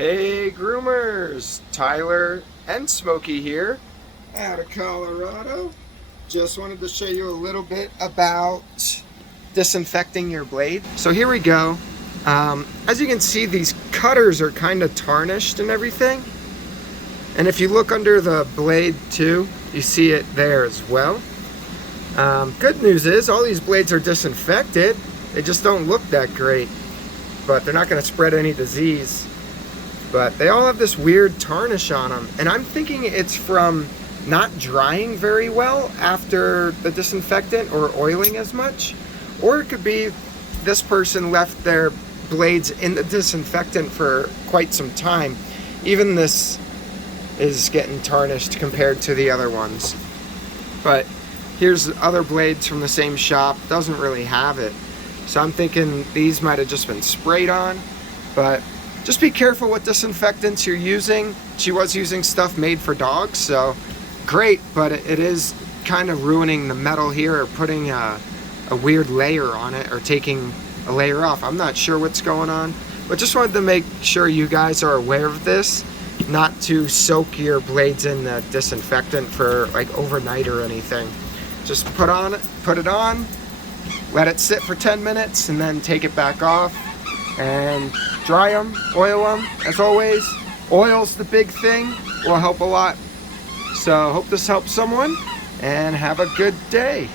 Hey groomers, Tyler and Smokey here out of Colorado. Just wanted to show you a little bit about disinfecting your blade. So here we go. As you can see, these cutters are kind of tarnished and everything. And if you look under the blade too, you see it there as well. Good news is all these blades are disinfected. They just don't look that great, but they're not going to spread any disease. But they all have this weird tarnish on them, and I'm thinking it's from not drying very well after the disinfectant or oiling as much, or it could be this person left their blades in the disinfectant for quite some time. Even this is getting tarnished compared to the other ones. But here's other blades from the same shop, doesn't really have it. So I'm thinking these might have just been sprayed on, but just be careful what disinfectants you're using. She was using stuff made for dogs, so great, but it is kind of ruining the metal here, or putting a weird layer on it, or taking a layer off. I'm not sure what's going on, but just wanted to make sure you guys are aware of this, not to soak your blades in the disinfectant for like overnight or anything. Just put it on, let it sit for 10 minutes, and then take it back off and dry them, oil them. As always, oil's the big thing, will help a lot. So hope this helps someone, and have a good day.